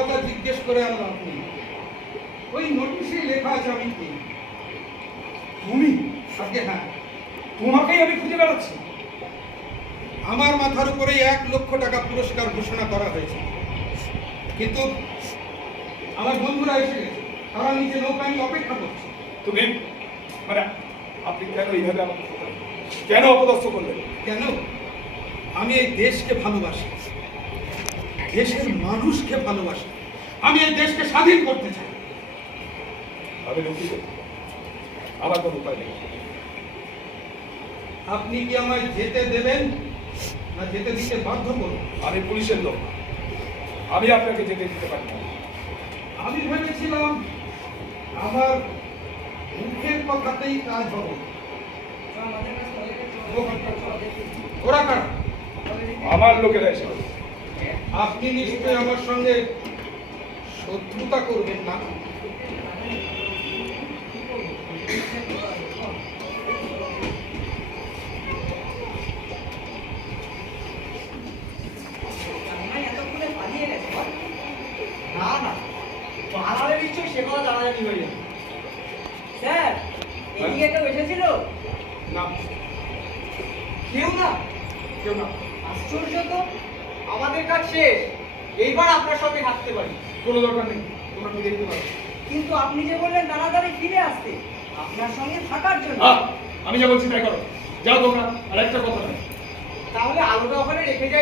কথা জিজ্ঞেস করে আর লাভ নেই। ওই নোটিশে লেখা আছে আমি কে। তুমি? আগে হ্যাঁ, তোমাকেই আমি খুঁজে বেড়াচ্ছি। আমার মাথার উপরে 1,00,000 টাকা পুরস্কার ঘোষণা করা হয়েছে, কিন্তু আমার বন্ধুরা এসে গেছে, তারা নিচে নৌকা নিয়ে অপেক্ষা করছে। তুমি মানে আপনি কেন এইভাবে আমাকে কেন অপদস্থ করলেন? কেন? আমি এই দেশকে ভালোবাসি, দেশের মানুষকে ভালোবাসি, আমি এই দেশকে স্বাধীন করতে চাই। আমি দুঃখিত, আমার কোনো উপায় নেই। আপনি কি আমায় যেতে দেবেন না যেতে দিতে বাধ্য করবেন? আমি পুলিশের লোক, আমি আপনাকে যেতে দিতে পারি না। আমি ভেবেছিলাম আমার মুখের কথাতেই কাজ হবে। ওরা কারা? আমার লোকেরা এসে গেছে। আপনি নিশ্চয়ই আমার সঙ্গে শত্রুতা করবেন না? না না, পালালে নিশ্চয়ই সে কথা জানাজানি হয়ে যাবে। স্যার, এদিকে কেউ এসেছিল? না, কেউ না? কেউ না। আশ্চর্য তো, আমাদের কাজ শেষ, এইবার আপনার সঙ্গে থাকতে পারি। কোনো দরকার নেই, তোমরা কি দেখতে পারো। কিন্তু আপনি যে বললেন তাড়াতাড়ি ফিরে আসতে, আপনার সঙ্গে থাকার জন্য। আমি যা বলছি তাই করো, যাও তোমরা, আর একটা কথা নাই। তাহলে আলোটা ওখানে রেখে যাই।